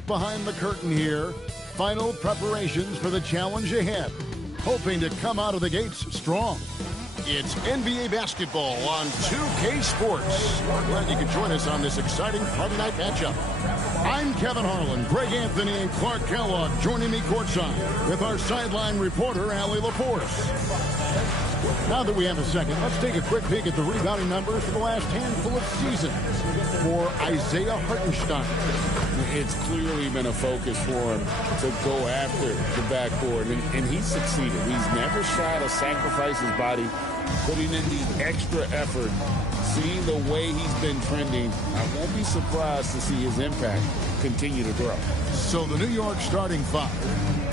look behind the curtain here. Final preparations for the challenge ahead. Hoping to come out of the gates strong. It's NBA basketball on 2K Sports. We're glad you could join us on this exciting Friday night matchup. I'm Kevin Harlan, Greg Anthony, and Clark Kellogg joining me courtside with our sideline reporter, Allie LaForce. Now that we have a second, let's take a quick peek at the rebounding numbers for the last handful of seasons for Isaiah Hartenstein. It's clearly been a focus for him to go after the backboard, and he's succeeded. He's never tried to sacrifice his body, putting in the extra effort. Seeing the way he's been trending, I won't be surprised to see his impact continue to grow. So the New York starting five.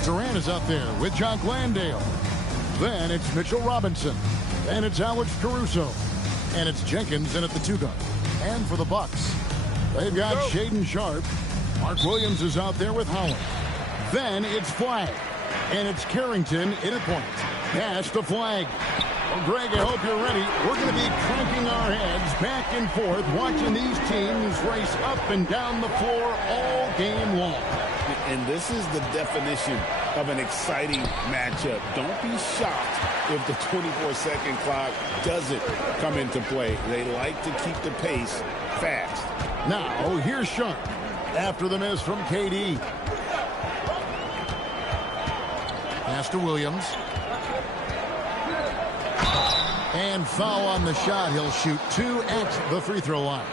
Durant is out there with Jock Landale. Then it's Mitchell Robinson. Then it's Alex Caruso. And it's Jenkins in at the two guard. And for the Bucks, they've got Shaedon Sharpe. Mark Williams is out there with Howard. Then it's Flagg. And it's Carrington in at point. Pass to Flagg. Well, Greg, I hope you're ready. We're going to be cranking our heads back and forth, watching these teams race up and down the floor all game long. And this is the definition of an exciting matchup. Don't be shocked if the 24-second clock doesn't come into play. They like to keep the pace fast. Now, here's Sharpe after the miss from KD. Pass to Williams. And foul on the shot. He'll shoot 2 at the free throw line.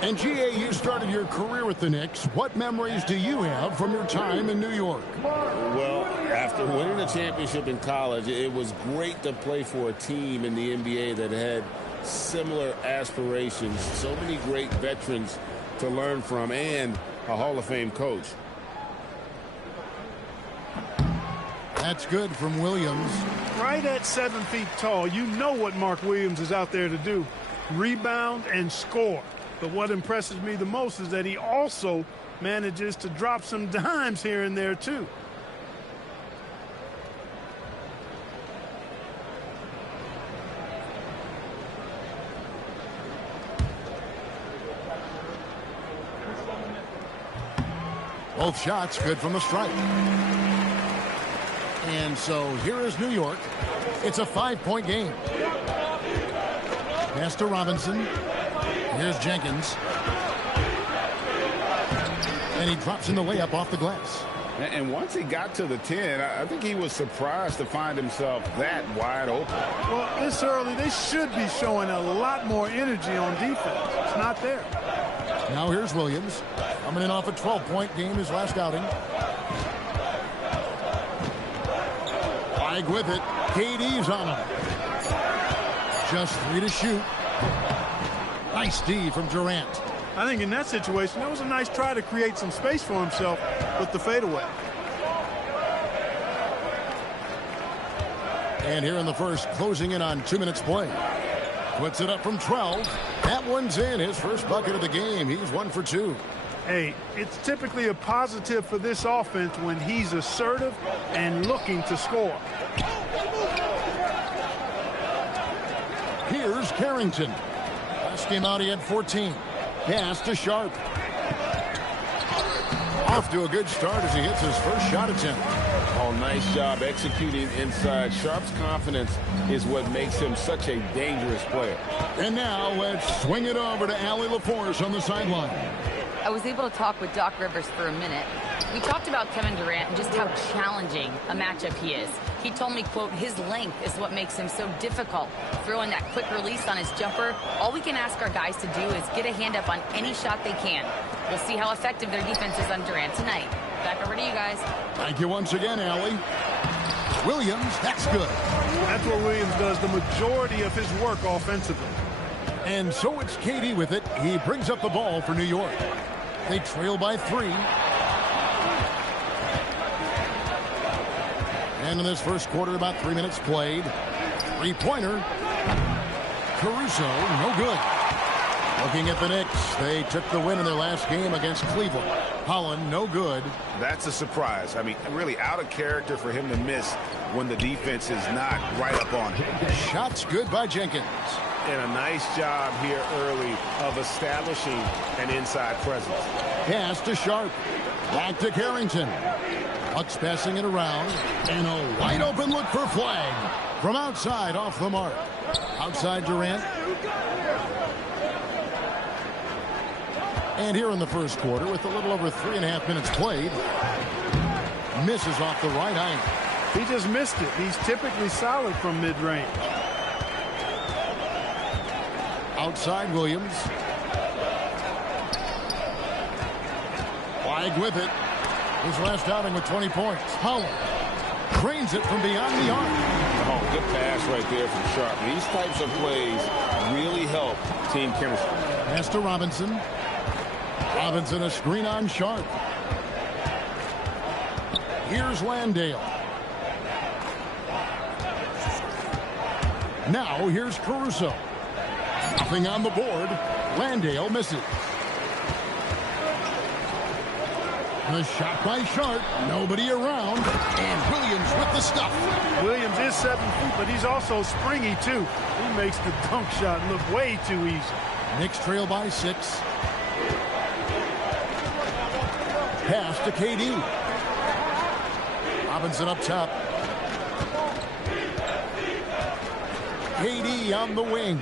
And G.A., you started your career with the Knicks. What memories do you have from your time in New York? Well, after winning a championship in college, it was great to play for a team in the NBA that had similar aspirations. So many great veterans to learn from, and a Hall of Fame coach. That's good from Williams. Right at 7 feet tall, you know what Mark Williams is out there to do. Rebound and score. But what impresses me the most is that he also manages to drop some dimes here and there, too. Both shots good from the stripe. And so here is New York. It's a 5-point game. Pass to Robinson. Here's Jenkins. And he drops in the layup off the glass. And once he got to the 10, I think he was surprised to find himself that wide open. Well, this early, they should be showing a lot more energy on defense. It's not there. Now here's Williams. Coming in off a 12-point game his last outing. Flagg with it. KD's on him. Just 3 to shoot. Nice D from Durant. I think in that situation, that was a nice try to create some space for himself with the fadeaway. And here in the first, closing in on 2 minutes play. Puts it up from 12. That one's in. His first bucket of the game. He's 1 for 2. Hey, it's typically a positive for this offense when he's assertive and looking to score. Here's Carrington. Last game out, he had 14. Pass to Sharpe. Off to a good start as he hits his first shot attempt. Oh, nice job executing inside. Sharpe's confidence is what makes him such a dangerous player. And now let's swing it over to Allie LaForce on the sideline. I was able to talk with Doc Rivers for a minute. We talked about Kevin Durant and just how challenging a matchup he is. He told me, quote, his length is what makes him so difficult. Throwing that quick release on his jumper, all we can ask our guys to do is get a hand up on any shot they can. We'll see how effective their defense is on Durant tonight. Back over to you guys. Thank you once again, Allie. Williams, that's good. That's what Williams does the majority of his work offensively. And so it's KD with it. He brings up the ball for New York. They trail by 3. And in this first quarter, about 3 minutes played. 3-pointer. Caruso, no good. Looking at the Knicks, they took the win in their last game against Cleveland. Holland, no good. That's a surprise. I mean, really out of character for him to miss when the defense is not right up on him. Shots good by Jenkins. and a nice job here early of establishing an inside presence. Pass to Sharp. Back to Carrington. Bucks passing it around. And a wide open look for Flag. From outside, off the mark. Outside Durant. And here in the first quarter, with a little over 3.5 minutes played, misses off the right angle. He just missed it. He's typically solid from mid-range. Outside Williams. Flag with it. His last outing with 20 points. Howard drains it from beyond the arc. Oh, good pass right there from Sharp. These types of plays really help team chemistry. Pass to Robinson. Robinson a screen on Sharp. Here's Landale. Now here's Caruso. Nothing on the board. Landale misses. The shot by Sharp. Nobody around. And Williams with the stuff. Williams is 7 feet, but he's also springy, too. He makes the dunk shot look way too easy. Knicks trail by 6. Pass to KD. Robinson up top. KD on the wing.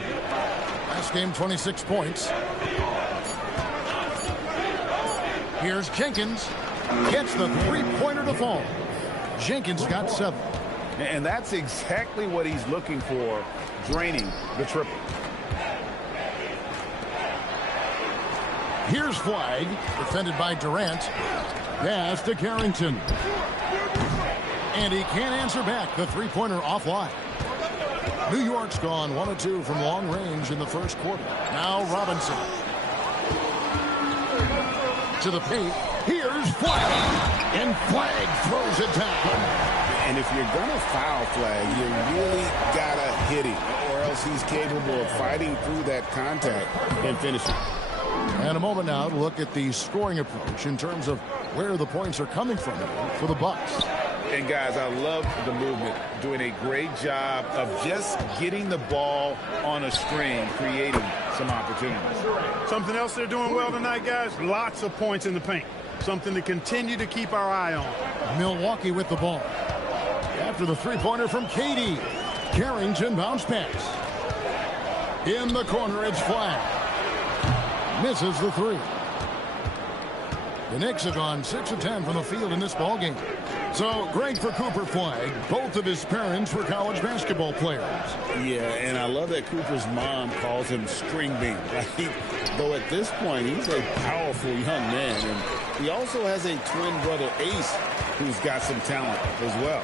Last game, 26 points. Here's Jenkins. Gets the three-pointer to fall. Jenkins got 7. And that's exactly what he's looking for, draining the triple. Here's Flag, defended by Durant. Pass to Carrington. And he can't answer back. The three-pointer offline. New York's gone 1 of 2 from long range in the first quarter. Now Robinson. To the paint. Here's Flag. And Flag throws it down. And if you're going to foul Flag, you really got to hit him, or else he's capable of fighting through that contact and finishing. And a moment now to look at the scoring approach in terms of where the points are coming from for the Bucks. And guys, I love the movement, doing a great job of just getting the ball on a string, creating some opportunities. Something else they're doing well tonight, guys, lots of points in the paint. Something to continue to keep our eye on. Milwaukee with the ball. After the three-pointer from KD. Carrington bounce pass. In the corner, it's Flag. Misses the three. The Knicks have gone 6 of 10 from the field in this ballgame. So great for Cooper Flag. Both of his parents were college basketball players. Yeah, and I love that Cooper's mom calls him String Bean. Though at this point, he's a powerful young man. And he also has a twin brother, Ace, who's got some talent as well.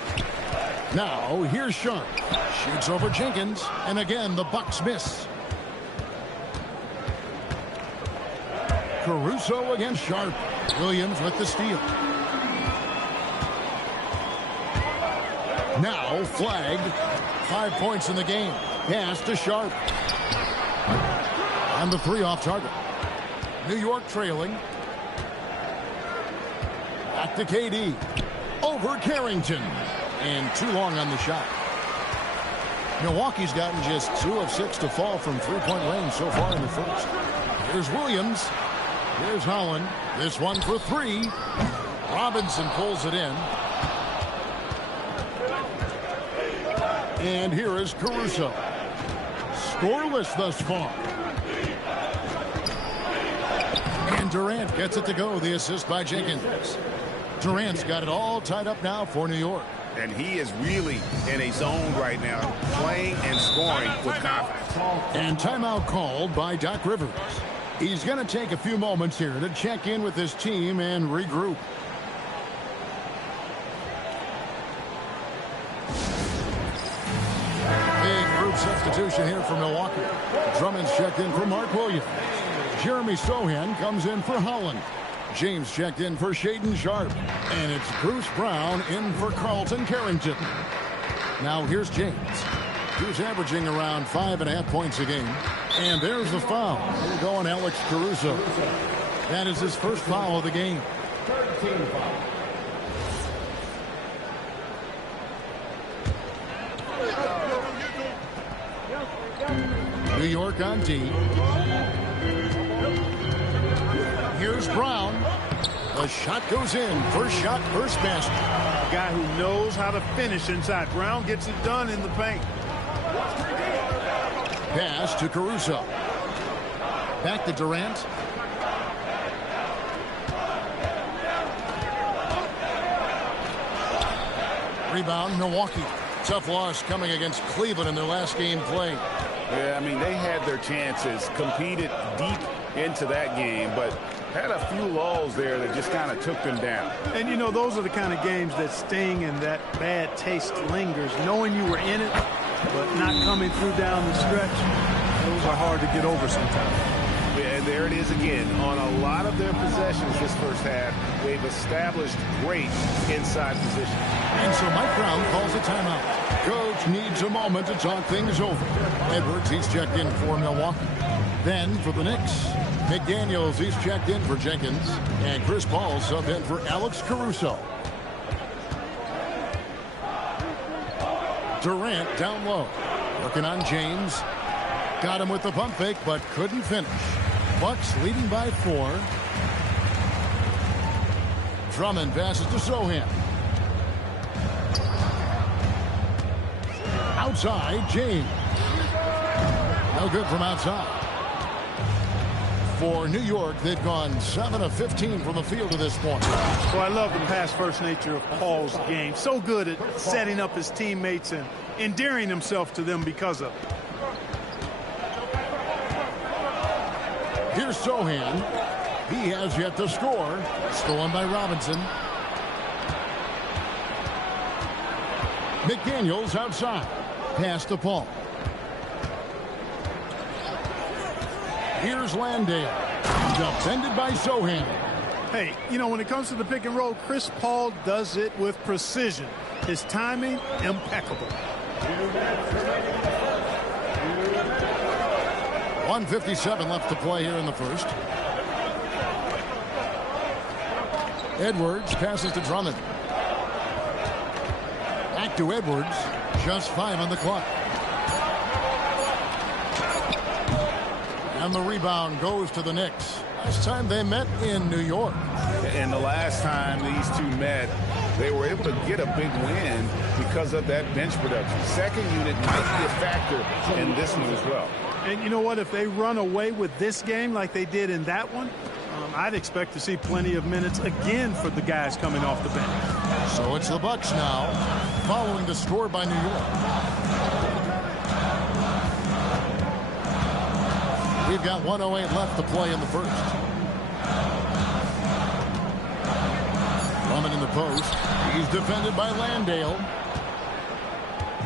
Now, here's Sharp. Shoots over Jenkins. And again, the Bucks miss. Caruso against Sharp. Williams with the steal. Now Flag. 5 points in the game. Pass to Sharp. And the three off target. New York trailing. Back to KD. Over Carrington. And too long on the shot. Milwaukee's gotten just 2 of 6 to fall from three-point range so far in the first. Here's Williams. Here's Holland. This one for 3. Robinson pulls it in. And here is Caruso. Scoreless thus far. And Durant gets it to go. The assist by Jenkins. Durant's got it all tied up now for New York. And he is really in a zone right now, playing and scoring with confidence. And timeout called by Doc Rivers. He's going to take a few moments here to check in with his team and regroup. Big group substitution here for Milwaukee. Drummond's checked in for Mark Williams. Jeremy Sohan comes in for Holland. James checked in for Shaedon Sharp. And it's Bruce Brown in for Carlton Carrington. Now here's James. He's averaging around 5.5 points a game. And there's the foul. We're going Alex Caruso. That is his first foul of the game. New York on D. Here's Brown. The shot goes in. First shot, first basket. A guy who knows how to finish inside. Brown gets it done in the paint. Pass to Caruso. Back to Durant. Rebound, Milwaukee. Tough loss coming against Cleveland in their last game played. Yeah, I mean, they had their chances, competed deep into that game, but had a few lulls there that just kind of took them down. And, you know, those are the kind of games that sting and that bad taste lingers. Knowing you were in it, but not coming through down the stretch, those are hard to get over sometimes. Yeah, and there it is again. On a lot of their possessions this first half, they've established great inside position. And so Mike Brown calls a timeout. Coach needs a moment to talk things over. Edwards, he's checked in for Milwaukee. Then for the Knicks, McDaniels, he's checked in for Jenkins. And Chris Paul subbed in for Alex Caruso. Durant down low. Working on James. Got him with the pump fake, but couldn't finish. Bucks leading by 4. Drummond passes to Sohan. Outside, James. No good from outside. For New York, they've gone 7 of 15 from the field to this point. Well, I love the pass-first nature of Paul's game. So good at setting up his teammates and endearing himself to them because of it. Here's Sohan. He has yet to score. Stolen by Robinson. McDaniels outside. Pass to Paul. Here's Landale. Defended by Sohan. Hey, you know, when it comes to the pick and roll, Chris Paul does it with precision. His timing, impeccable. 1:57 left to play here in the first. Edwards passes to Drummond. Back to Edwards. Just 5 on the clock. And the rebound goes to the Knicks. Last time they met in New York. And the last time these two met, they were able to get a big win because of that bench production. Second unit might be a factor in this one as well. And you know what? If they run away with this game like they did in that one, I'd expect to see plenty of minutes again for the guys coming off the bench. So it's the Bucks now, following the score by New York. We've got 1:08 left to play in the first. Drummond in the post. He's defended by Landale.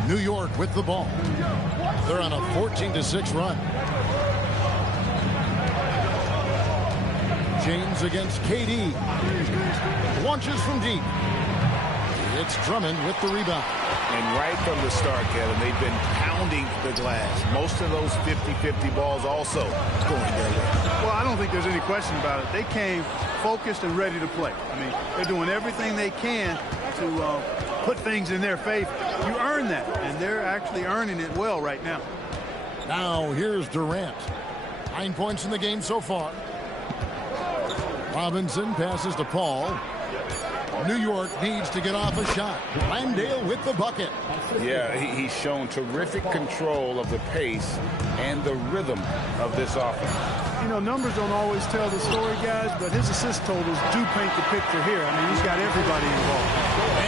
New York with the ball. They're on a 14-6 run. James against KD. Launches from deep. It's Drummond with the rebound. And right from the start, Kevin, they've been pounding the glass. Most of those 50-50 balls also going their way. Well, I don't think there's any question about it. They came focused and ready to play. I mean, they're doing everything they can to put things in their favor. You earn that, and they're actually earning it well right now. Now here's Durant. 9 points in the game so far. Robinson passes to Paul. New York needs to get off a shot. Landale with the bucket. Yeah, he's shown terrific control of the pace and the rhythm of this offense. You know, numbers don't always tell the story, guys, but his assist totals do paint the picture here. I mean, he's got everybody involved.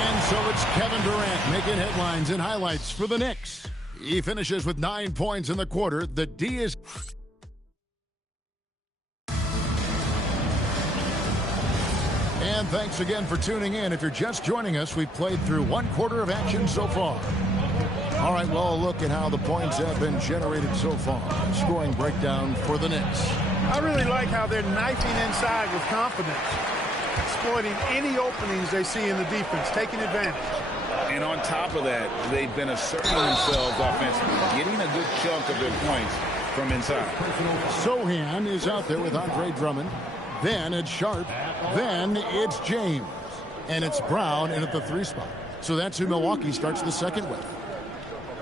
And so it's Kevin Durant making headlines and highlights for the Knicks. He finishes with 9 points in the quarter. The D is... And thanks again for tuning in. If you're just joining us, we've played through 1 quarter of action so far. All right, well, a look at how the points have been generated so far. Scoring breakdown for the Knicks. I really like how they're knifing inside with confidence, exploiting any openings they see in the defense, taking advantage. And on top of that, they've been asserting themselves offensively, getting a good chunk of their points from inside. Sohan is out there with Andre Drummond. Then it's Sharp. Then it's James. And it's Brown in at the 3 spot. So that's who Milwaukee starts the second with.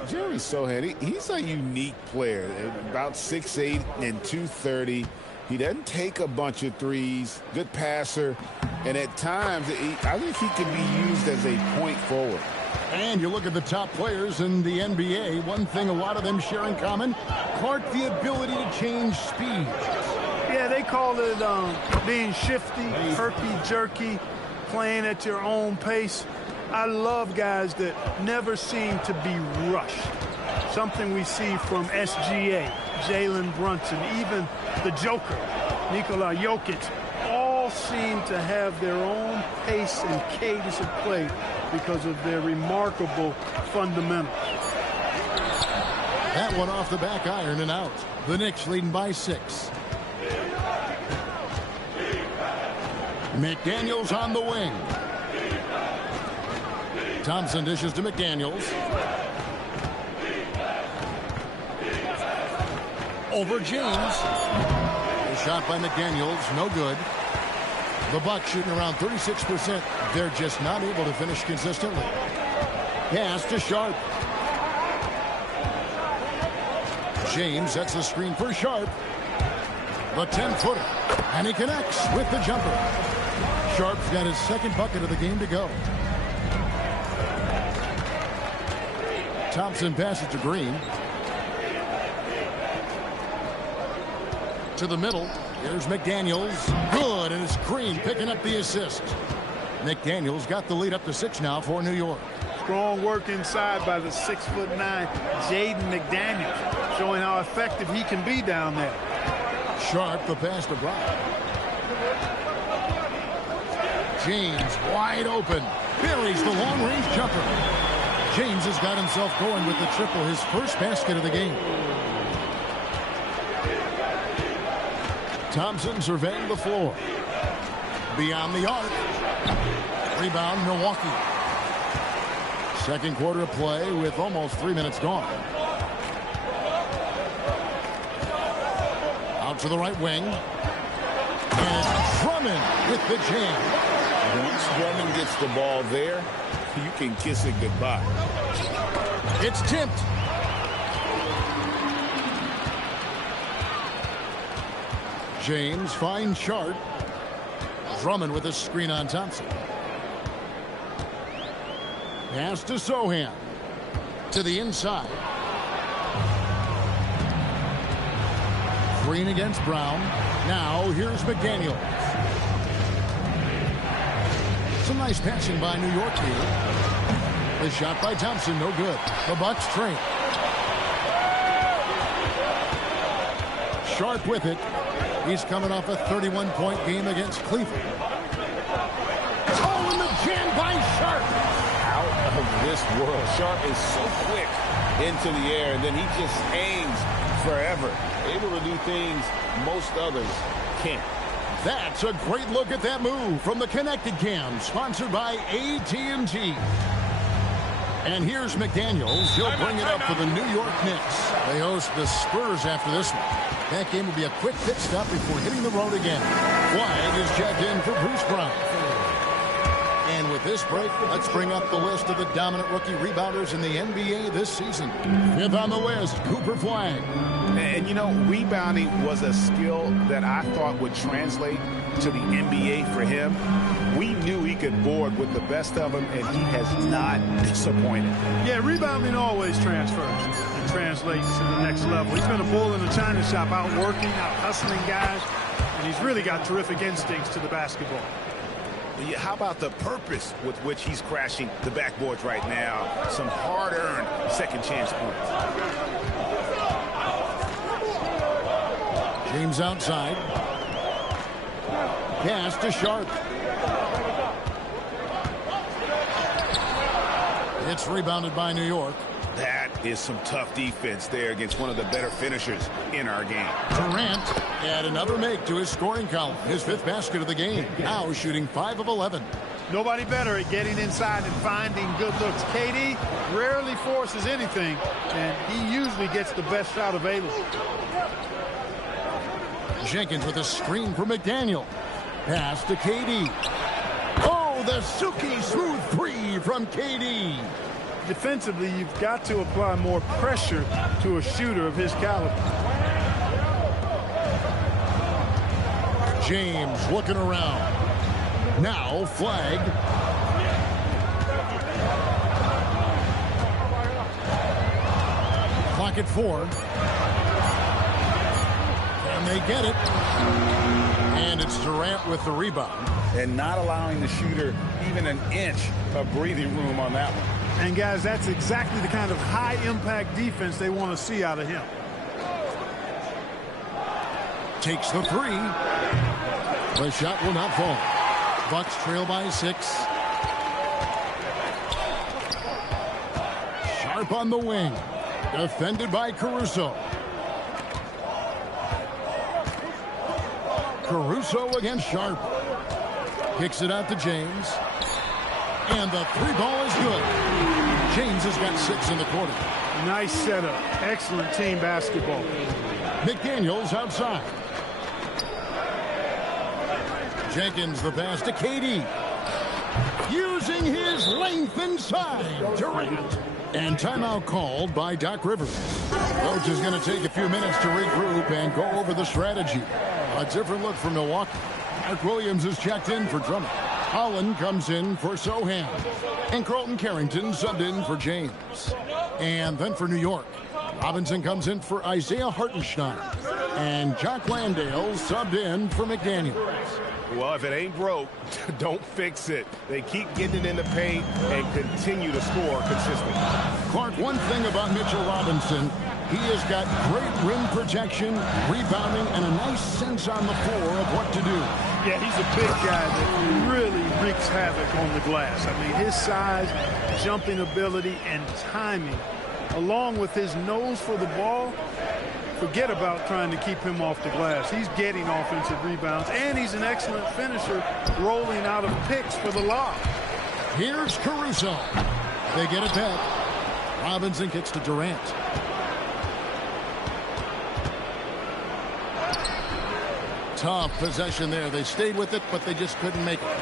Jerry Sochan, he's a unique player. About 6'8" and 230. He doesn't take a bunch of threes. Good passer. And at times, I think he can be used as a point forward. And you look at the top players in the NBA, one thing a lot of them share in common, Clark, the ability to change speed. Yeah, they call it being shifty, herky-jerky, playing at your own pace. I love guys that never seem to be rushed. Something we see from SGA, Jalen Brunson, even the Joker, Nikola Jokic, all seem to have their own pace and cadence of play because of their remarkable fundamentals. That one off the back iron and out. The Knicks leading by 6. McDaniels on the wing. Thompson dishes to McDaniels. Over James. A shot by McDaniels, no good. The Bucks shooting around 36%. They're just not able to finish consistently. Pass to Sharp. James sets the screen for Sharp. The 10-footer. And he connects with the jumper. Sharp's got his second bucket of the game to go. Thompson passes to Green. To the middle. Here's McDaniels. Good, and it's Green picking up the assist. McDaniels got the lead up to 6 now for New York. Strong work inside by the 6'9" Jaden McDaniels, showing how effective he can be down there. Sharp, the pass to Brown. James wide open. Buries the long-range jumper. James has got himself going with the triple, his first basket of the game. Thompson surveying the floor. Beyond the arc. Rebound, Milwaukee. Second quarter of play with almost 3 minutes gone. Out to the right wing. And Drummond with the jam. Once Drummond gets the ball there, you can kiss it goodbye. It's tipped. James finds Sharp. Drummond with a screen on Thompson. Pass to Sochan. To the inside. Green against Brown. Now here's McDaniels. Some nice passing by New York here. The shot by Thompson, no good. The Bucks train. Sharp with it. He's coming off a 31-point game against Cleveland. Oh, and the jam by Sharp. Out of this world. Sharp is so quick into the air, and then he just hangs forever. Able to do things most others can't. That's a great look at that move from the Connected Cam, sponsored by AT&T. And here's McDaniels. He'll bring it up for the New York Knicks. They host the Spurs after this one. That game will be a quick pit stop before hitting the road again. Flag is checked in for Bruce Brown. And with this break, let's bring up the list of the dominant rookie rebounders in the NBA this season. Fifth on the list, Cooper Flag. And, you know, rebounding was a skill that I thought would translate to the NBA for him. We knew he could board with the best of them, and he has not disappointed. Yeah, rebounding always transfers and translates to the next level. He's been a bull in the china shop, out working, out hustling guys, and he's really got terrific instincts to the basketball. Yeah, how about the purpose with which he's crashing the backboards right now? Some hard-earned second chance points. James outside. Pass to Sharp. It's rebounded by New York. That is some tough defense there against one of the better finishers in our game. Durant add another make to his scoring column. His fifth basket of the game. Now shooting 5 of 11. Nobody better at getting inside and finding good looks. KD rarely forces anything, and he usually gets the best shot available. Jenkins with a screen for McDaniel. Pass to KD. Oh, the silky smooth three from KD. defensively, you've got to apply more pressure to a shooter of his caliber. James looking around. Now flag. Clock at 4. Can they get it? And it's Durant with the rebound. And not allowing the shooter even an inch of breathing room on that one. And, guys, that's exactly the kind of high-impact defense they want to see out of him. Takes the 3. The shot will not fall. Bucks trail by 6. Sharp on the wing. Defended by Caruso. Caruso against Sharp. Kicks it out to James. And the 3 ball is good. James has got 6 in the quarter. Nice setup. Excellent team basketball. McDaniels outside. Jenkins the pass to KD. Using his length inside. Durant. And timeout called by Doc Rivers. Coach is going to take a few minutes to regroup and go over the strategy. A different look for Milwaukee. Mark Williams is checked in for Drummond. Holland comes in for Sohan. And Carlton Carrington subbed in for James. And then for New York, Robinson comes in for Isaiah Hartenstein. And Jock Landale subbed in for McDaniels. Well, if it ain't broke, don't fix it. They keep getting it in the paint and continue to score consistently. Clark, one thing about Mitchell Robinson, he has got great rim protection, rebounding, and a nice sense on the floor of what to do. Yeah, he's a big guy that really wreaks havoc on the glass. I mean, his size, jumping ability, and timing, along with his nose for the ball, forget about trying to keep him off the glass. He's getting offensive rebounds, and he's an excellent finisher, rolling out of picks for the lob. Here's Caruso. They get it back. Robinson kicks to Durant. Tough possession there. They stayed with it, but they just couldn't make it.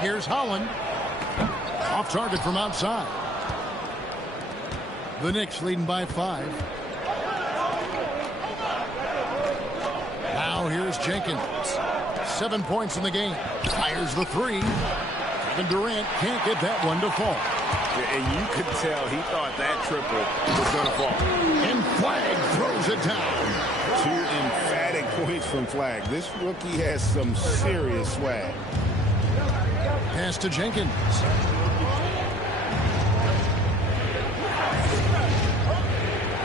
Here's Holland. Off target from outside. The Knicks leading by 5. Now here's Jenkins. 7 points in the game. Fires the 3. Kevin Durant can't get that one to fall. And you could tell he thought that triple was going to fall. And Flag throws it down. 2 emphatic points from Flag. This rookie has some serious swag. Pass to Jenkins.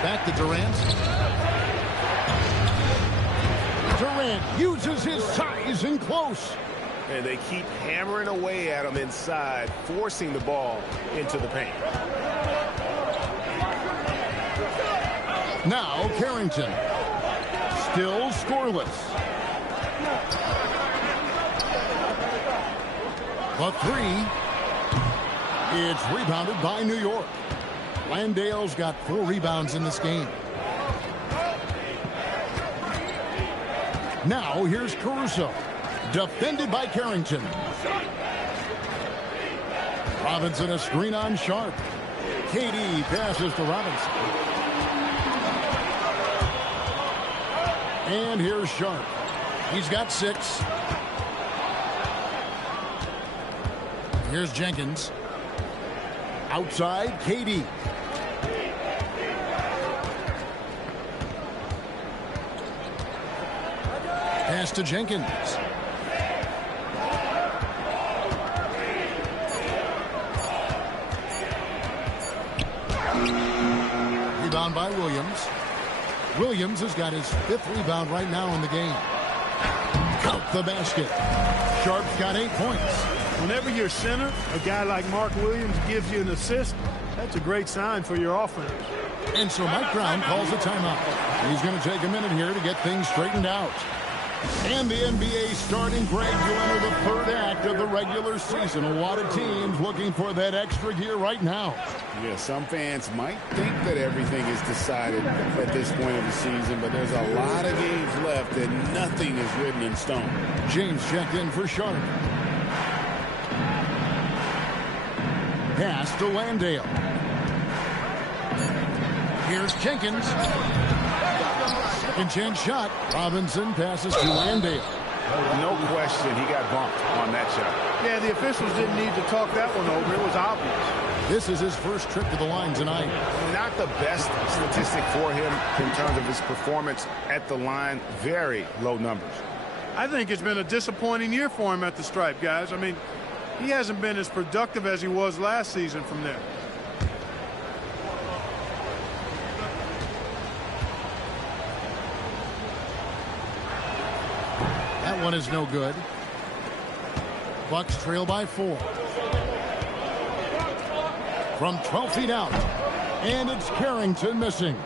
Back to Durant. Durant uses his size in close. And they keep hammering away at him inside, forcing the ball into the paint. Now Carrington. Still scoreless. The 3. It's rebounded by New York. Landale's got 4 rebounds in this game. Now here's Caruso. Defended by Carrington. Robinson a screen on Sharp. KD passes to Robinson. And here's Sharp. He's got 6. Here's Jenkins. Outside, KD. Pass to Jenkins. Rebound by Williams. Williams has got his 5th rebound right now in the game. Count the basket. Sharp's got 8 points. Whenever your center, a guy like Mark Williams, gives you an assist, that's a great sign for your offense. And so Mike Brown calls a timeout. He's going to take a minute here to get things straightened out. And the NBA starting, Greg, to enter the 3rd act of the regular season. A lot of teams looking for that extra gear right now. Yeah, some fans might think that everything is decided at this point of the season, but there's a lot of games left and nothing is written in stone. James checked in for Sharp. Pass to Landale. Here's Jenkins. Second chance shot. Robinson passes to Landale. No question, he got bumped on that shot. Yeah, the officials didn't need to talk that one over. It was obvious. This is his first trip to the line tonight. Not the best statistic for him in terms of his performance at the line. Very low numbers. I think it's been a disappointing year for him at the stripe, guys. I mean, he hasn't been as productive as he was last season from there. That one is no good. Bucks trail by 4. From 12 feet out. And it's Carrington missing.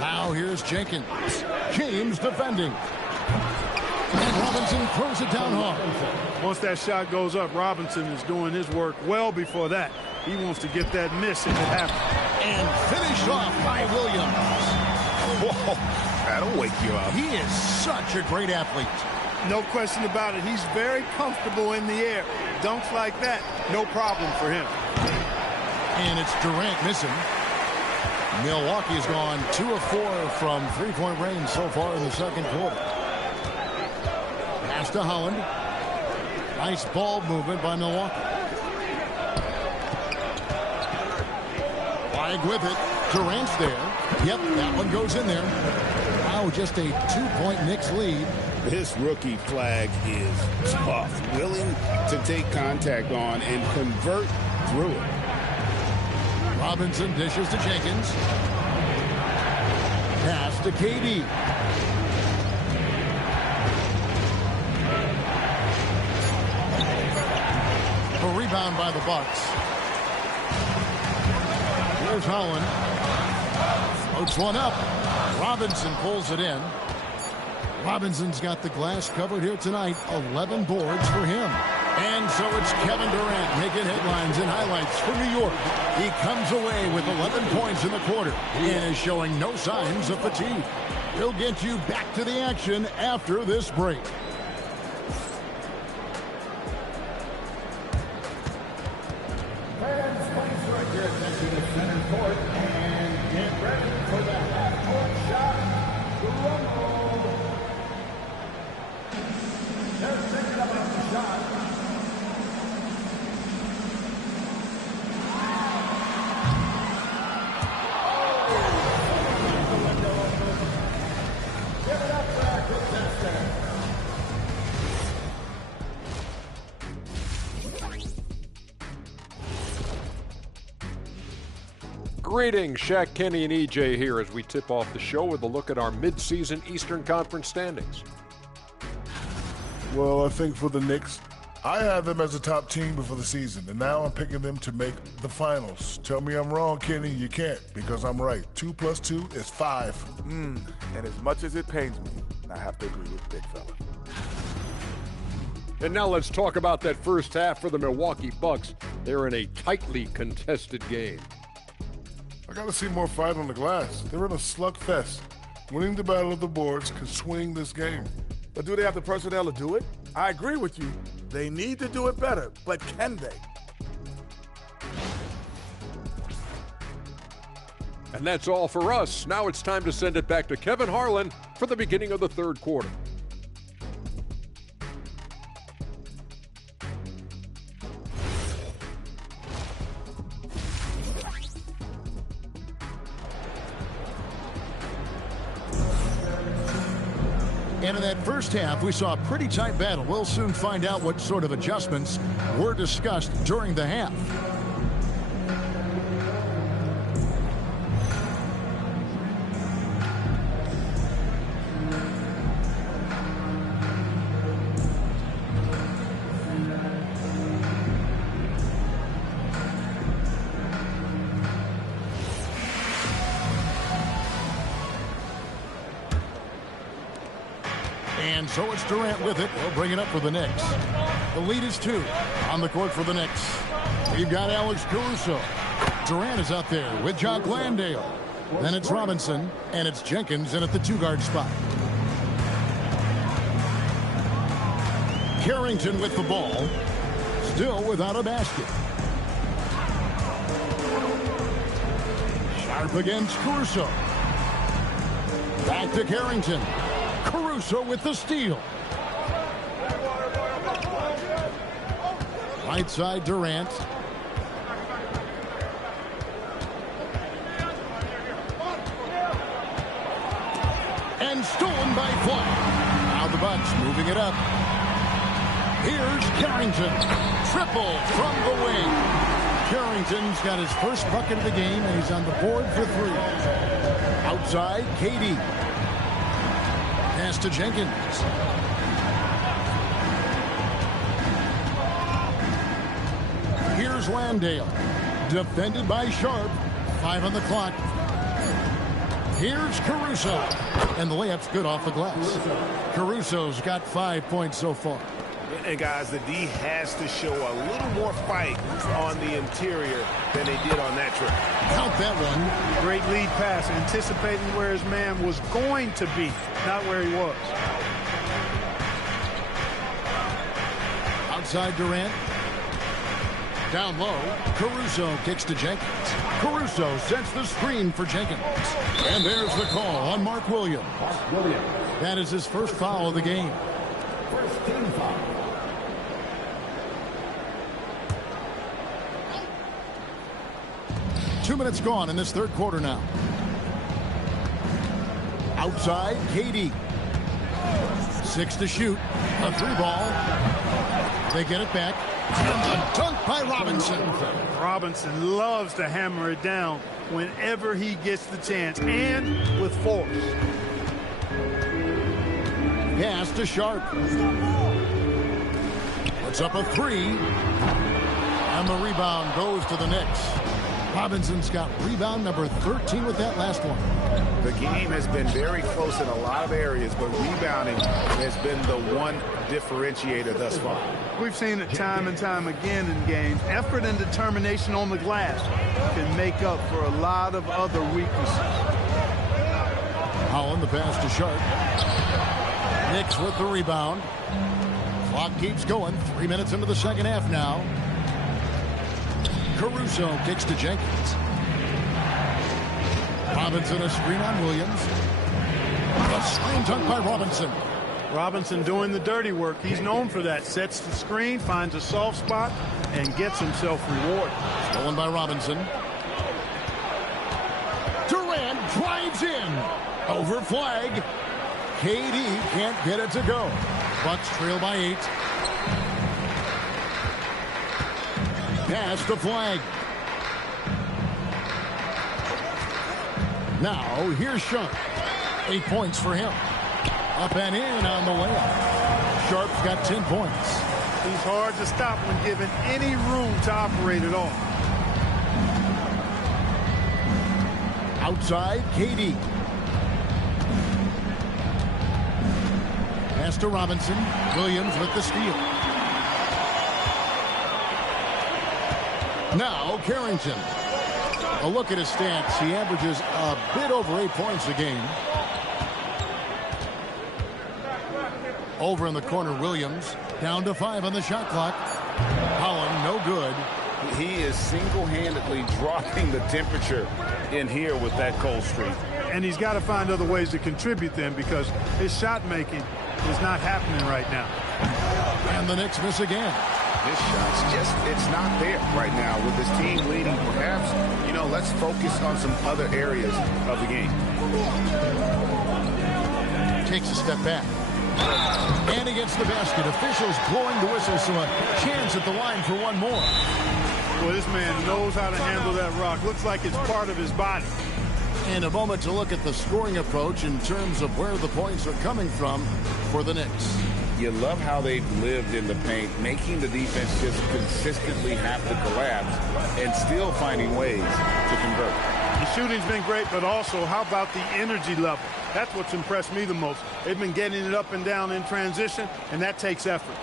Now here's Jenkins. James defending. And Robinson throws it down hard. Once that shot goes up, Robinson is doing his work well before that. He wants to get that miss if it happens. And finished off by Williams. Whoa, that'll wake you up. He is such a great athlete. No question about it. He's very comfortable in the air. Dunks like that, no problem for him. And it's Durant missing. Milwaukee has gone 2 of 4 from three-point range so far in the second quarter. Pass to Holland. Nice ball movement by Milwaukee. Flag with it. Durant's there. Yep, that one goes in there. Wow, just a 2-point Knicks lead. This rookie flag is tough. Willing to take contact on and convert through it. Robinson dishes to Jenkins. Pass to KD. A rebound by the Bucks. Here's Holland. Floats one up. Robinson pulls it in. Robinson's got the glass covered here tonight. 11 boards for him. And so it's Kevin Durant making headlines and highlights for New York. He comes away with 11 points in the quarter and is showing no signs of fatigue. He'll get you back to the action after this break. Fans, please direct your attention to center court and get ready for the half-court shot. Rumble. Just thinking about the shot. Greetings, Shaq, Kenny, and EJ here as we tip off the show with a look at our midseason Eastern Conference standings. Well, I think for the Knicks, I had them as a top team before the season, and now I'm picking them to make the finals. Tell me I'm wrong, Kenny. You can't, because I'm right. 2 + 2 is 5. And as much as it pains me, I have to agree with Big Fella. And now let's talk about that first half for the Milwaukee Bucks. They're in a tightly contested game. I got to see more fight on the glass. They're in a slugfest. Winning the battle of the boards could swing this game. But do they have the personnel to do it? I agree with you. They need to do it better, but can they? And that's all for us. Now it's time to send it back to Kevin Harlan for the beginning of the third quarter. And in that first half, we saw a pretty tight battle. We'll soon find out what sort of adjustments were discussed during the half. And so it's Durant with it. He'll bring it up for the Knicks. The lead is 2 on the court for the Knicks. We've got Alex Caruso. Durant is out there with Jock Landale. Then it's Robinson, and it's Jenkins in at the 2-guard spot. Carrington with the ball. Still without a basket. Sharp against Caruso. Back to Carrington. Caruso with the steal. Right side Durant. And stolen by Flack. Now the Bucks moving it up. Here's Carrington. Triple from the wing. Carrington's got his first bucket of the game, and he's on the board for 3. Outside, KD. Pass to Jenkins. Here's Landale. Defended by Sharp. 5 on the clock. Here's Caruso. And the layup's good off the glass. Caruso's got 5 points so far. And guys, the D has to show a little more fight on the interior than they did on that trip. Count that one. Great lead pass, anticipating where his man was going to be, not where he was. Outside Durant. Down low, Caruso kicks to Jenkins. Caruso sets the screen for Jenkins. And there's the call on Mark Williams. That is his first foul of the game. First team foul. Two minutes gone in this third quarter now. Outside, KD. 6 to shoot. A 3 ball. They get it back. And a dunk by Robinson. Robinson loves to hammer it down whenever he gets the chance, and with force. Pass to Sharp. Puts up a 3. And the rebound goes to the Knicks. Robinson's got rebound number 13 with that last one. The game has been very close in a lot of areas, but rebounding has been the one differentiator thus far. We've seen it time and time again in games. Effort and determination on the glass can make up for a lot of other weaknesses. Holland, the pass to Sharp. Knicks with the rebound. Clock keeps going. 3 minutes into the second half now. Caruso kicks to Jenkins. Robinson a screen on Williams. A screen dunk by Robinson. Robinson doing the dirty work. He's known for that. Sets the screen, finds a soft spot, and gets himself rewarded. Stolen by Robinson. Durant drives in. Over flag. KD can't get it to go. Bucks trail by 8. Pass to Flag. Now here's Sharp. 8 points for him. Up and in on the layup. Sharp's got 10 points. He's hard to stop when given any room to operate at all. Outside, KD. Pass to Robinson. Williams with the steal. Now Carrington. A look at his stats. He averages a bit over 8 points a game. Over in the corner, Williams. Down to 5 on the shot clock. Holland, no good. He is single-handedly dropping the temperature in here with that cold streak. And he's got to find other ways to contribute them because his shot making is not happening right now. And the Knicks miss again. This shot's just, it's not there right now with this team leading. Perhaps, you know, let's focus on some other areas of the game. Takes a step back. And he gets the basket. Officials blowing the whistle, so a chance at the line for one more. Well, this man knows how to handle that rock. Looks like it's part of his body. And a moment to look at the scoring approach in terms of where the points are coming from for the Knicks. You love how they've lived in the paint, making the defense just consistently have to collapse and still finding ways to convert. The shooting's been great, but also how about the energy level? That's what's impressed me the most. They've been getting it up and down in transition, and that takes effort.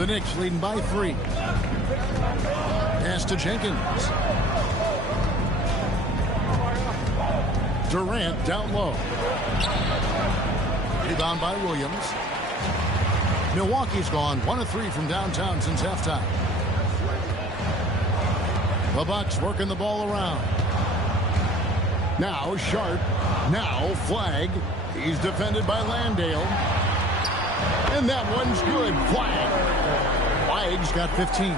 The Knicks leading by 3. Pass to Jenkins. Durant down low. Rebound by Williams. Milwaukee's gone 1 of 3 from downtown since halftime. The Bucks working the ball around. Now Sharp. Now Flag. He's defended by Landale. And that one's good. Flag. Flag's got 15. A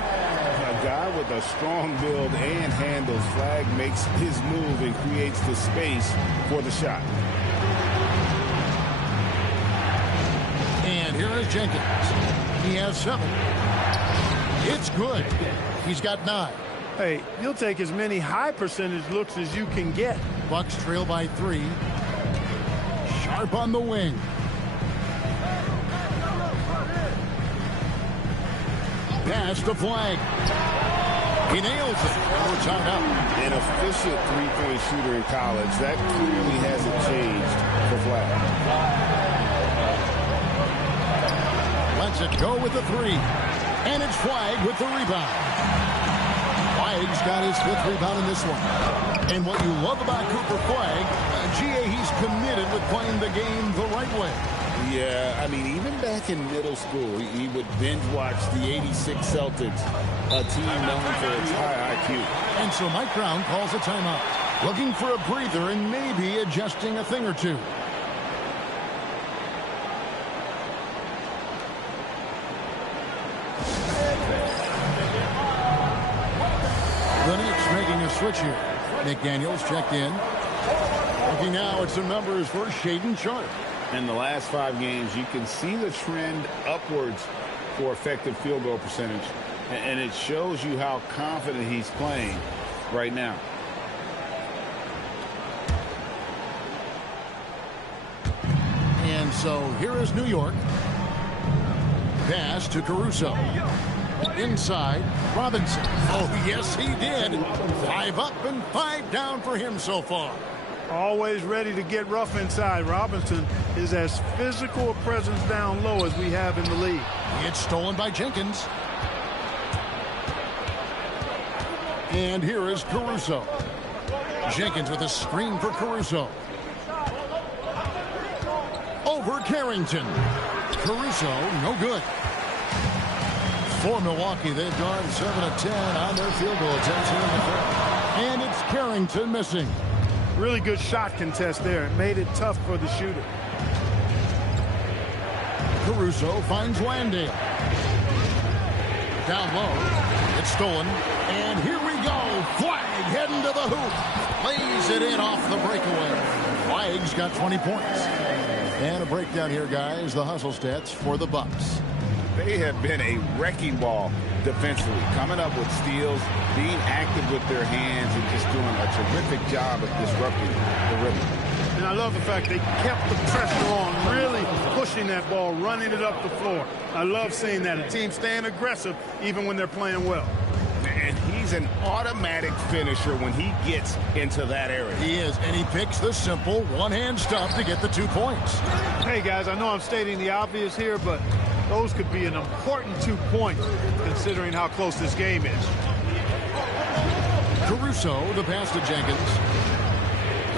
guy with a strong build and handles. Flag makes his move and creates the space for the shot. And here is Jenkins. He has 7. It's good. He's got 9. Hey, you'll take as many high percentage looks as you can get. Bucks trail by 3. Sharp on the wing. Pass to Flag. He nails it. We're tied up. An efficient three-point shooter in college. That clearly hasn't changed for Flag. Lets it go with the 3. And it's Flag with the rebound. Flag's got his 5th rebound in this one. And what you love about Cooper Flag, he's committed with playing the game the right way. Yeah, I mean, even back in middle school, he would binge watch the 86 Celtics, a team known for its high IQ. And so Mike Brown calls a timeout, looking for a breather and maybe adjusting a thing or two. The Knicks making a switch here. McDaniels checked in. Looking now at some numbers for Shaedon Sharp. In the last 5 games, you can see the trend upwards for effective field goal percentage. And it shows you how confident he's playing right now. And so here is New York. Pass to Caruso. Inside, Robinson. Oh, yes, he did. 5 up and 5 down for him so far. Always ready to get rough inside. Robinson is as physical a presence down low as we have in the league. It's stolen by Jenkins. And here is Caruso. Jenkins with a screen for Caruso. Over Carrington. Caruso, no good. For Milwaukee, they've gone 7 of 10 on their field goal attempts here in the 3rd. And it's Carrington missing. Really good shot contest there. It made it tough for the shooter. Caruso finds Landale. Down low. It's stolen. And here we go. Flag heading to the hoop. Lays it in off the breakaway. Flag's got 20 points. And a breakdown here, guys. The hustle stats for the Bucks. They have been a wrecking ball defensively, coming up with steals, being active with their hands, and just doing a terrific job of disrupting the rhythm. And I love the fact they kept the pressure on, really pushing that ball, running it up the floor. I love seeing that. A team staying aggressive even when they're playing well. And he's an automatic finisher when he gets into that area. He is, and he picks the simple one-hand stuff to get the 2 points. Hey, guys, I know I'm stating the obvious here, but those could be an important 2 points considering how close this game is. Caruso, the pass to Jenkins.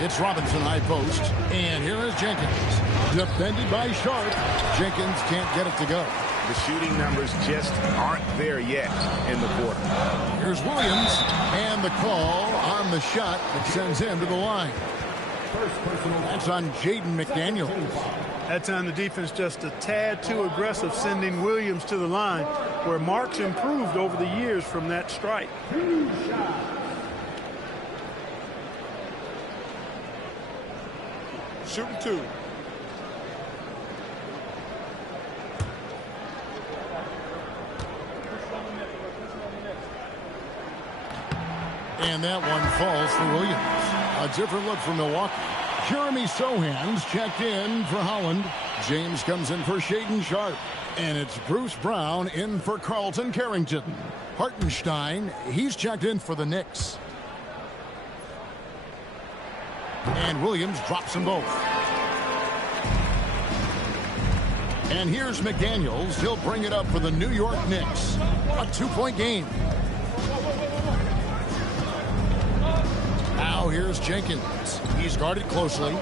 It's Robinson high post. And here is Jenkins. Defended by Sharp. Jenkins can't get it to go. The shooting numbers just aren't there yet in the quarter. Here's Williams. And the call on the shot that sends him to the line. That's on Jaden McDaniels. That time the defense just a tad too aggressive, sending Williams to the line, where Mark's improved over the years from that strike. Shooting 2. And that one falls for Williams. A different look for Milwaukee. Jeremy Sohan's checked in for Holland. James comes in for Shaedon Sharp. And it's Bruce Brown in for Carlton Carrington. Hartenstein, he's checked in for the Knicks. And Williams drops them both. And here's McDaniels. He'll bring it up for the New York Knicks. A 2-point game. Now here's Jenkins. He's guarded closely.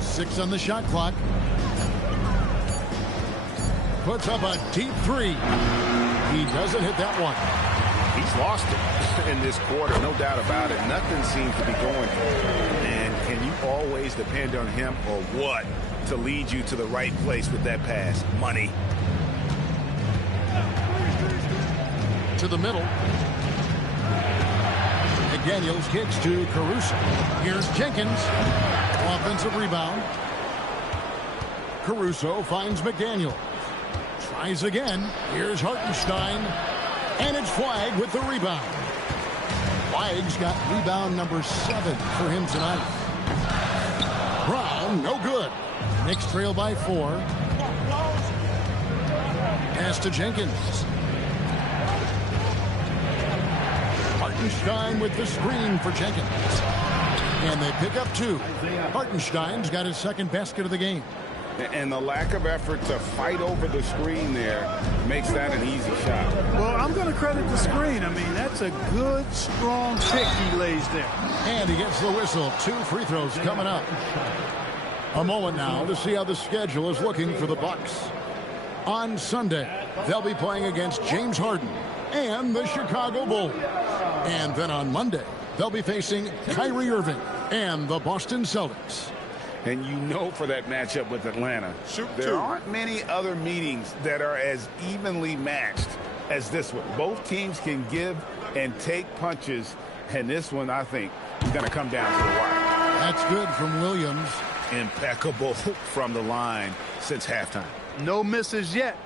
6 on the shot clock. Puts up a deep 3. He doesn't hit that one. He's lost it in this quarter, no doubt about it. Nothing seems to be going for him. And can you always depend on him or what to lead you to the right place with that pass? Money. To the middle. McDaniels kicks to Caruso. Here's Jenkins. Offensive rebound. Caruso finds McDaniels. Tries again. Here's Hartenstein. And it's Flagg with the rebound. Flagg's got rebound number 7 for him tonight. Brown, no good. Knicks trail by 4. Pass to Jenkins. Hartenstein with the screen for Jenkins. And they pick up 2. Hartenstein's got his second basket of the game. And the lack of effort to fight over the screen there makes that an easy shot. Well, I'm going to credit the screen. I mean, that's a good, strong pick he lays there. And he gets the whistle. 2 free throws coming up. A moment now to see how the schedule is looking for the Bucks. On Sunday, they'll be playing against James Harden and the Chicago Bulls. And then on Monday, they'll be facing Kyrie Irving and the Boston Celtics. And you know for that matchup with Atlanta, there aren't many other meetings that are as evenly matched as this one. Both teams can give and take punches, and this one, I think, is going to come down to the wire. That's good from Williams. Impeccable from the line since halftime. No misses yet.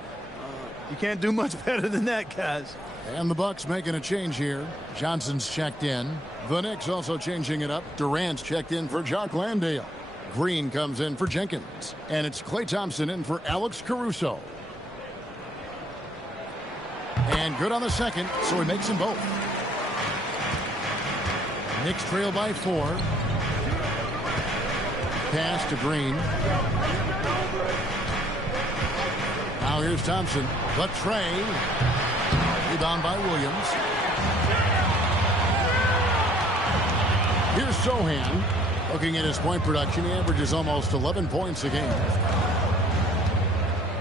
You can't do much better than that, guys. And the Bucks making a change here. Johnson's checked in. The Knicks also changing it up. Durant's checked in for Jock Landale. Green comes in for Jenkins. And it's Klay Thompson in for Alex Caruso. And good on the second, so he makes them both. Knicks trail by 4. Pass to Green. Now here's Thompson. The tray. Rebound by Williams. Here's Sohan. Looking at his point production, he averages almost 11 points a game.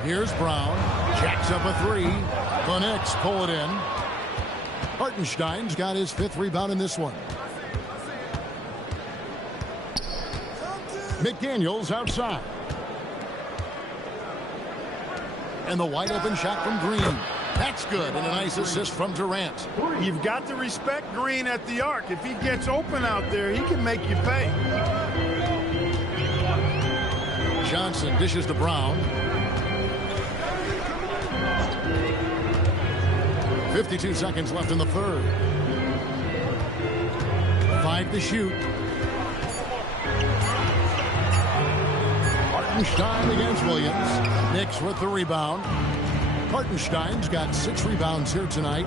Here's Brown. Jacks up a 3. The Knicks pull it in. Hartenstein's got his 5th rebound in this one. McDaniels outside. And the wide open shot from Green. That's good, and a nice assist from Durant. You've got to respect Green at the arc. If he gets open out there, he can make you pay. Johnson dishes to Brown. 52 seconds left in the third. 5 to shoot. Hartenstein against Williams. Knicks with the rebound. Hartenstein's got 6 rebounds here tonight.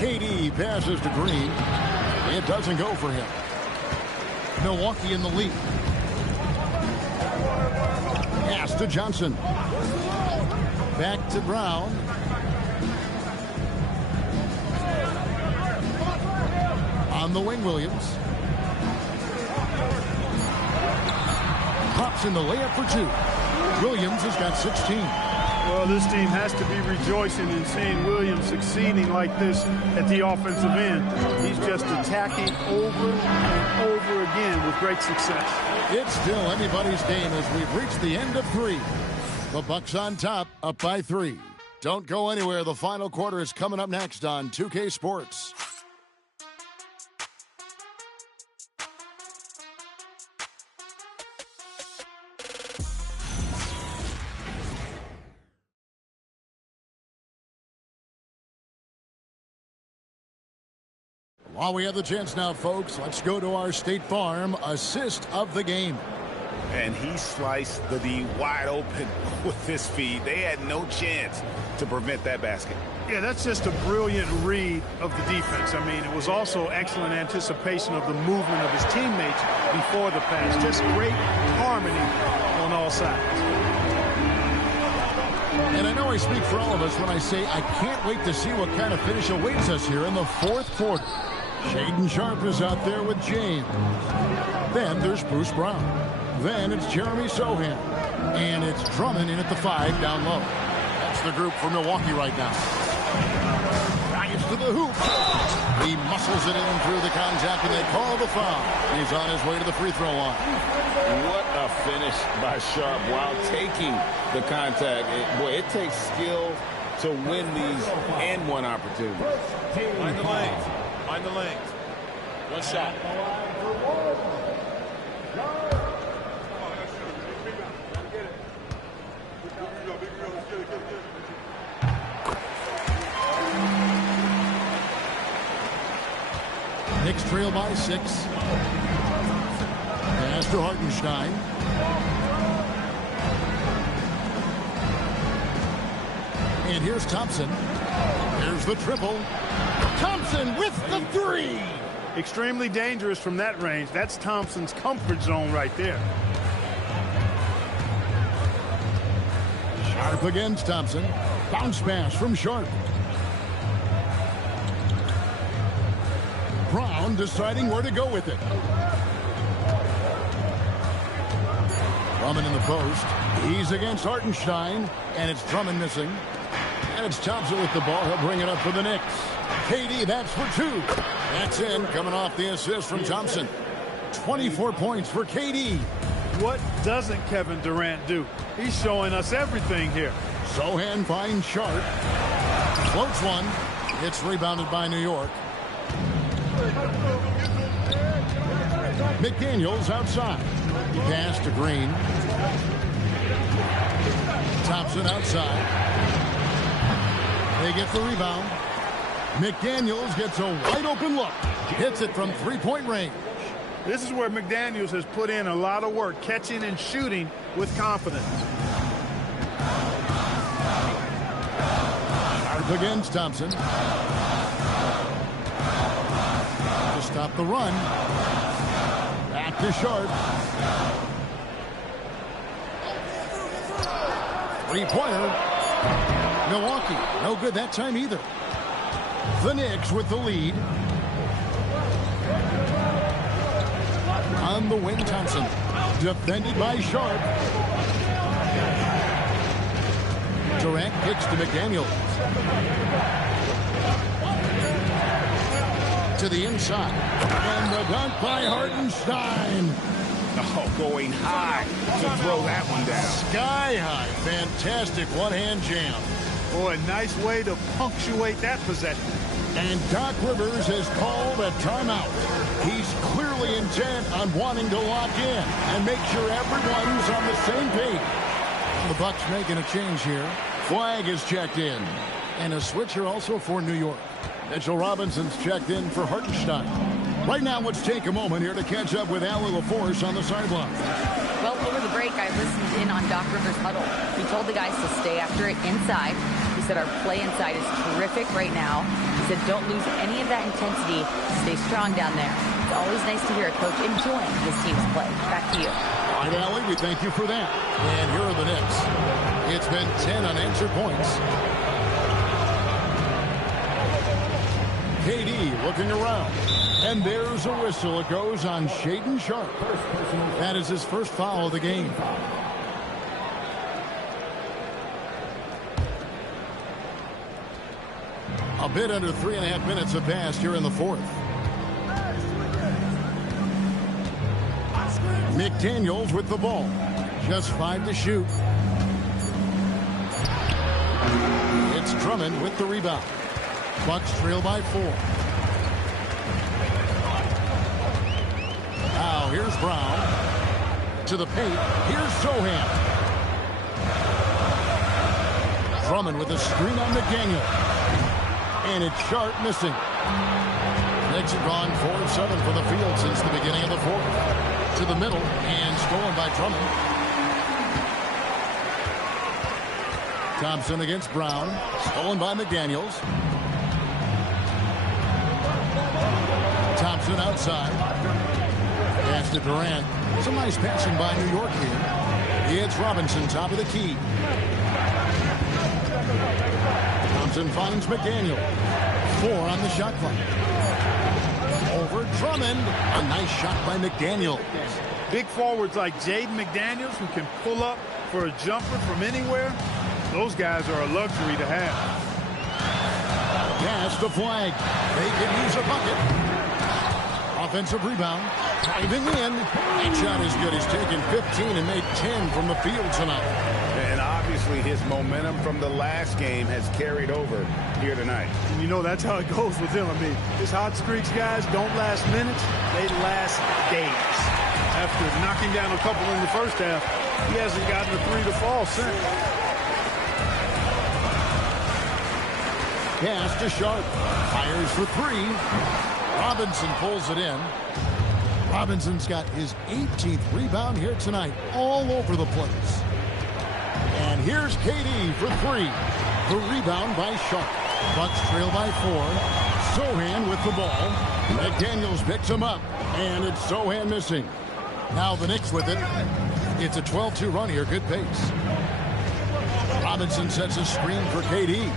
KD passes to Green. It doesn't go for him. Milwaukee in the lead. Pass to Johnson. Back to Brown. On the wing, Williams. Pops in the layup for 2. Williams has got 16. Well, this team has to be rejoicing in seeing Williams succeeding like this at the offensive end. He's just attacking over and over again with great success. It's still anybody's game as we've reached the end of 3. The Bucks on top, up by 3. Don't go anywhere. The final quarter is coming up next on 2K Sports. While we have the chance now, folks, let's go to our State Farm assist of the game. And he sliced the D wide open with his feed. They had no chance to prevent that basket. Yeah, that's just a brilliant read of the defense. I mean, it was also excellent anticipation of the movement of his teammates before the pass. Just great harmony on all sides. And I know I speak for all of us when I say I can't wait to see what kind of finish awaits us here in the fourth quarter. Shaedon Sharpe is out there with James. Then there's Bruce Brown. Then it's Jeremy Sochan. And it's Drummond in at the 5 down low. That's the group for Milwaukee right now. Drives to the hoop. He muscles it in through the contact, and they call the foul. He's on his way to the free throw line. What a finish by Sharpe while taking the contact. It takes skill to win these and one opportunity. Find the lanes. Find the lanes. One shot. Knicks trail by 6. Pass to Hartenstein. And here's Thompson. Here's the triple. Thompson with the 3. Extremely dangerous from that range. That's Thompson's comfort zone right there. Sharpe against Thompson. Bounce pass from Sharpe. Brown deciding where to go with it. Drummond in the post. He's against Hartenstein, and it's Drummond missing. And it's Thompson with the ball. He'll bring it up for the Knicks. KD, that's for 2. That's in, coming off the assist from Thompson. 24 points for KD. What doesn't Kevin Durant do? He's showing us everything here. Sochan finds Sharpe. Floats one. It's rebounded by New York. McDaniels outside. He passed to Green. Thompson outside. They get the rebound. McDaniels gets a wide open look. Hits it from 3-point range. This is where McDaniels has put in a lot of work, catching and shooting with confidence. Sharpe against Thompson. To stop the run. Back to Sharpe. 3-pointer. Milwaukee, no good that time either. The Knicks with the lead. On the wing, Thompson. Defended by Sharpe. Durant kicks to McDaniels. To the inside. And the dunk by Hartenstein. Oh, going high to throw that one down. Sky high. Fantastic one-hand jam. Boy, nice way to punctuate that possession. And Doc Rivers has called a timeout. He's clearly intent on wanting to lock in and make sure everyone's on the same page. The Bucks making a change here. Flag is checked in. And a switcher also for New York. Mitchell Robinson's checked in for Hartenstein. Right now, let's take a moment here to catch up with Allie LaForce on the sideline. Well, over the break, I listened in on Doc Rivers' huddle. He told the guys to stay after it inside. He said our play inside is terrific right now. He said don't lose any of that intensity. Stay strong down there. It's always nice to hear a coach enjoying his team's play. Back to you. All right, Allie, we thank you for that. And here are the Knicks. It's been 10 unanswered points. KD looking around. And there's a whistle. It goes on Shaedon Sharpe. That is his first foul of the game. A bit under 3.5 minutes have passed here in the fourth. McDaniels with the ball. Just 5 to shoot. It's Drummond with the rebound. Bucks trail by 4. Now here's Brown. To the paint. Here's Sochan. Drummond with a screen on McDaniel. And it's Sharpe missing. Knicks have gone 4 of 7 from the field since the beginning of the fourth. To the middle and stolen by Drummond. Thompson against Brown. Stolen by McDaniels. Thompson outside. Pass to Durant. Some nice passing by New York here. It's Robinson, top of the key. Thompson finds McDaniel. 4 on the shot clock. Over Drummond. A nice shot by McDaniel. Big forwards like Jaden McDaniels who can pull up for a jumper from anywhere. Those guys are a luxury to have. Pass the flag. They can use a bucket. Offensive rebound. Diving in. That shot is good. He's taken 15 and made 10 from the field tonight. And obviously his momentum from the last game has carried over here tonight. And you know that's how it goes with him. I mean, his hot streaks, guys, don't last minutes. They last days. After knocking down a couple in the first half, he hasn't gotten a 3 to fall since. Pass to Sharp. Fires for 3. Robinson pulls it in. Robinson's got his 18th rebound here tonight, all over the place. And here's KD for 3. The rebound by Sharp. Bucks trail by 4. Sohan with the ball. McDaniels picks him up, and it's Sohan missing. Now the Knicks with it. It's a 12-2 run here. Good pace. Robinson sets a screen for KD.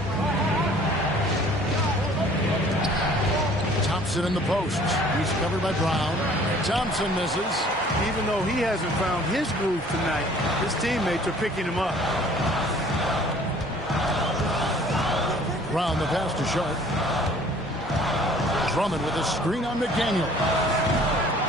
Thompson in the post. He's covered by Brown. Thompson misses. Even though he hasn't found his groove tonight, his teammates are picking him up. Brown the pass to Sharp. Drummond with a screen on McDaniel.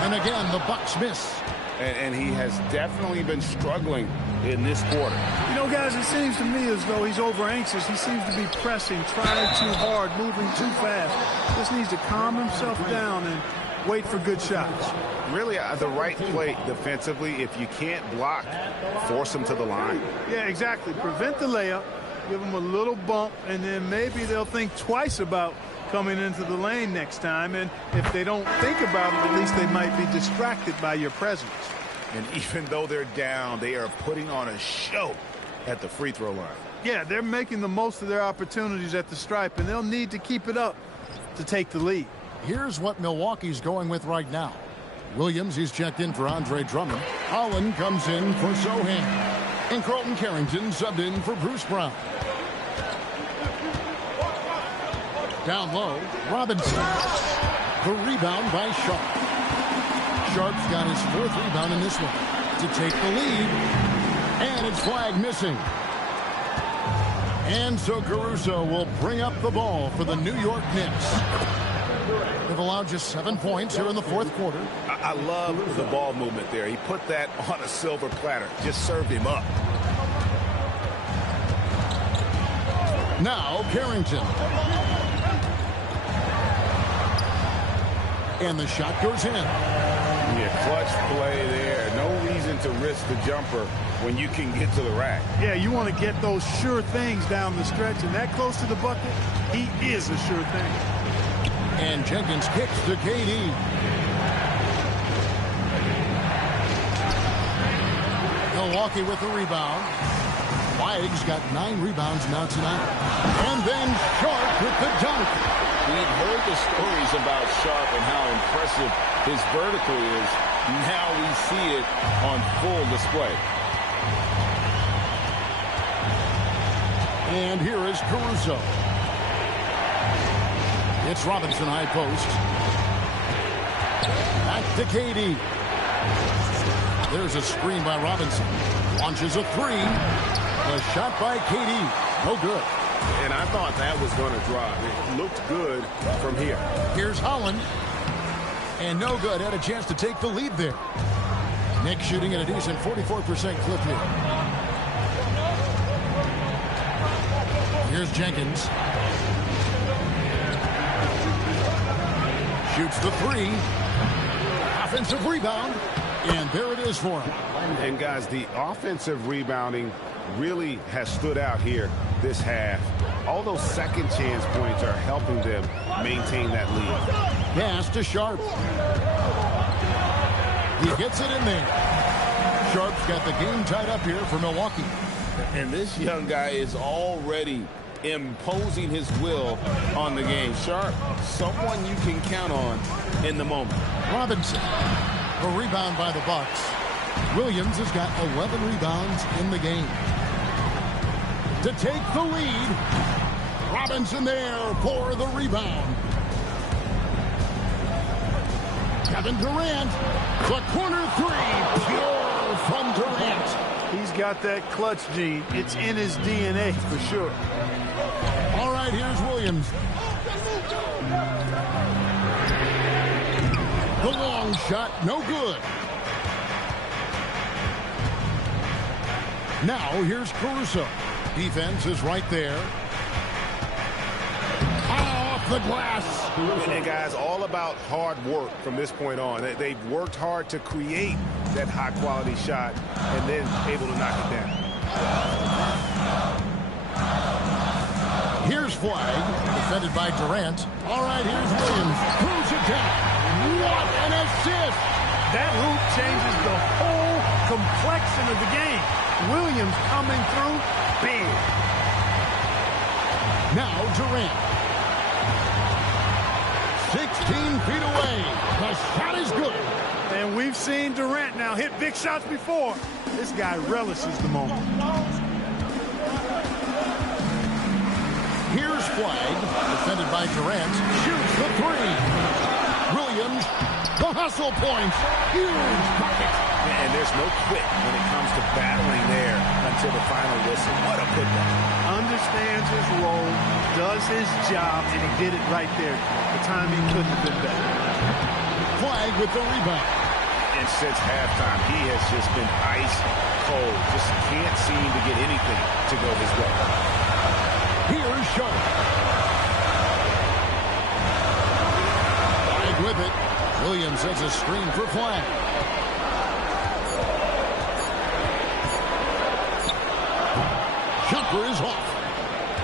And again, the Bucks miss. And he has definitely been struggling in this quarter. You know, guys, it seems to me as though he's over anxious. He seems to be pressing, trying too hard, moving too fast. Just needs to calm himself down and wait for good shots. Really, the right play defensively. If you can't block, force him to the line. Yeah, exactly. Prevent the layup, give him a little bump, and then maybe they'll think twice about coming into the lane next time. And if they don't think about it, at least they might be distracted by your presence. And even though they're down, they are putting on a show at the free throw line. Yeah, they're making the most of their opportunities at the stripe, and they'll need to keep it up to take the lead. Here's what Milwaukee's going with right now. Williams, he's checked in for Andre Drummond. Holland comes in for Sohan. And Carlton Carrington subbed in for Bruce Brown. Down low, Robinson. The rebound by Sharp. Sharp's got his 4th rebound in this one to take the lead. And it's flag missing. And so Caruso will bring up the ball for the New York Knicks. They've allowed just 7 points here in the 4th quarter. I love the ball movement there. He put that on a silver platter. Just served him up. Now Carrington. And the shot goes in. Yeah, clutch play there. No reason to risk the jumper when you can get to the rack. Yeah, you want to get those sure things down the stretch, and that close to the bucket, he is a sure thing. And Jenkins kicks to KD. Milwaukee with the rebound. Wags got 9 rebounds now tonight. And then Sharp with the dunk. We've heard the stories about Sharp and how impressive his vertical is. Now we see it on full display. And here is Caruso. It's Robinson high post. Back to KD. There's a screen by Robinson. Launches a 3. A shot by KD. No good. And I thought that was going to drop. It looked good from here. Here's Holland. And no good. Had a chance to take the lead there. Nick shooting at a decent 44% clip here. Here's Jenkins. Shoots the 3. Offensive rebound. And there it is for him. And guys, the offensive rebounding really has stood out here this half. All those second chance points are helping them maintain that lead. Pass to Sharp. He gets it in there. Sharp's got the game tied up here for Milwaukee. And this young guy is already imposing his will on the game. Sharp, someone you can count on in the moment. Robinson, a rebound by the Bucks. Williams has got 11 rebounds in the game. To take the lead, Robinson there for the rebound. Kevin Durant, the corner three, pure from Durant. He's got that clutch gene. It's in his DNA for sure. All right, here's Williams. The long shot, no good. Now here's Caruso. Defense is right there. Off the glass. And guys, all about hard work from this point on. They've worked hard to create that high-quality shot and then able to knock it down. Here's Flag, defended by Durant. All right, here's Williams. Throws it down. What an assist! That hoop changes the whole complexion of the game. Williams coming through big. Now Durant. 16 feet away. The shot is good. And we've seen Durant now hit big shots before. This guy relishes the moment. Here's Flag, defended by Durant. Shoots the three. Williams, the hustle points. Huge bucket. And there's no quit when it comes to battling there until the final whistle. What a putback. Understands his role, does his job, and he did it right there. The timing couldn't have been better. Flag with the rebound. And since halftime, he has just been ice cold. Just can't seem to get anything to go his way. Here's Sharp. Flag with it. Williams has a screen for Flag. Jumper is off.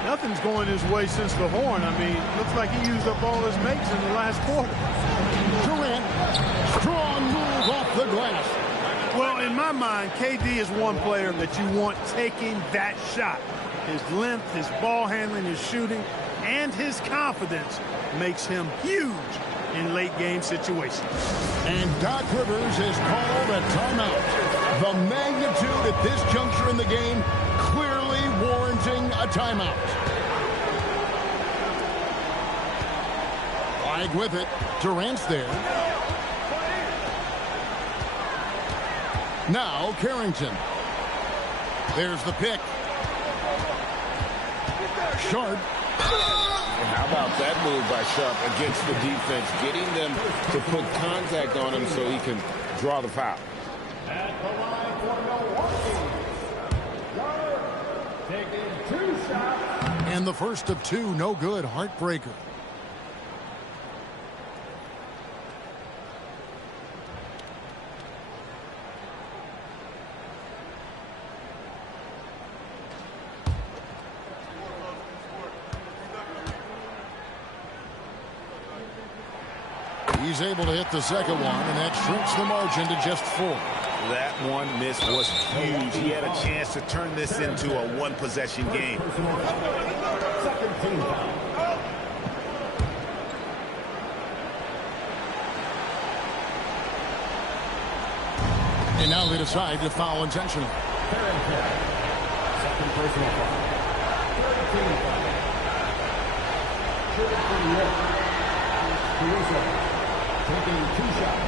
Nothing's going his way since the horn. I mean, looks like he used up all his makes in the last quarter. Durant, strong move off the glass. Well, in my mind, KD is one player that you want taking that shot. His length, his ball handling, his shooting, and his confidence makes him huge in late-game situations. And Doc Rivers has called a timeout. The magnitude at this juncture in the game clearly warranting a timeout. Flag with it. Durant's there. Now Carrington. There's the pick. Sharp. And how about that move by Sharp against the defense, getting them to put contact on him so he can draw the foul. At the line for Milwaukee, taking 2 shots. And the first of 2, no good. Heartbreaker. He's able to hit the second one, and that shrinks the margin to just 4. That one miss was huge. He had a chance to turn this into a one-possession game. Second team foul. And now they decide to foul intentionally. Second personal foul. Third team foul. Shooting for New York. Caruso taking 2 shots.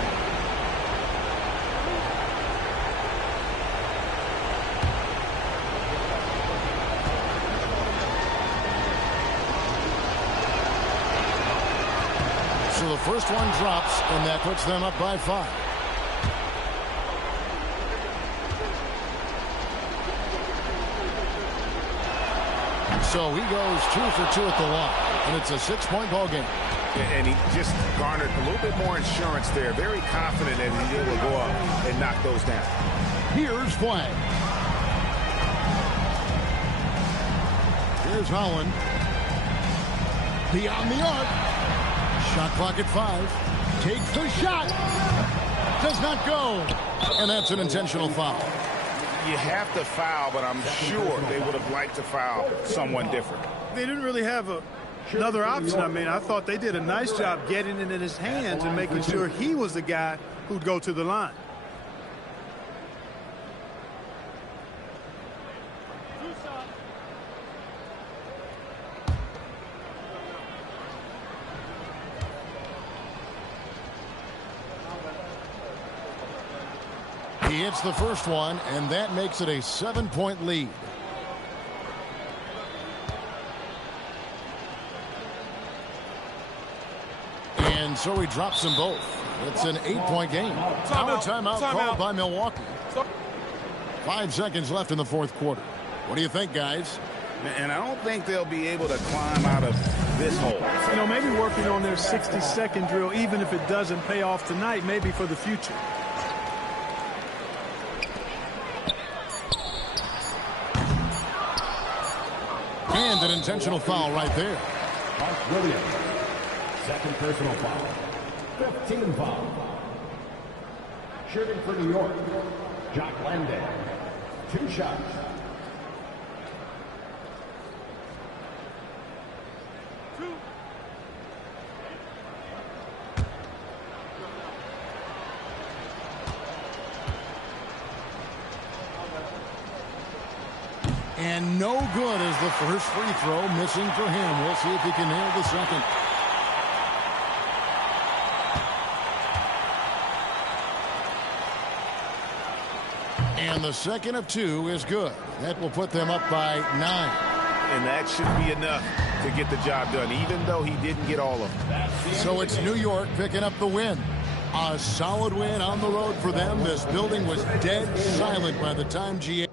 So the first one drops, and that puts them up by 5. So he goes 2 for 2 at the line, and it's a 6-point ball game. And he just garnered a little bit more insurance there. Very confident that he's able to go up and knock those down. Here's Flag. Here's Holland. Beyond the arc. Shot clock at 5. Takes the shot. Does not go. And that's an intentional foul. You have to foul, but I'm sure they would have liked to foul someone different. They didn't really have another option. I mean, I thought they did a nice job getting it in his hands and making sure he was the guy who'd go to the line. He hits the first one, and that makes it a 7-point lead. And so he drops them both. It's an 8-point game. Now a timeout called by Milwaukee. 5 seconds left in the fourth quarter. What do you think, guys? And I don't think they'll be able to climb out of this hole. You know, maybe working on their 60-second drill, even if it doesn't pay off tonight, maybe for the future. And an intentional foul right there. Mark Williams, second personal foul. 15 foul. Shooting for New York, Jock Landale. 2 shots. And no good as the first free throw missing for him. We'll see if he can nail the second. And the second of 2 is good. That will put them up by 9. And that should be enough to get the job done, even though he didn't get all of them. So it's New York picking up the win. A solid win on the road for them. This building was dead silent by the time GA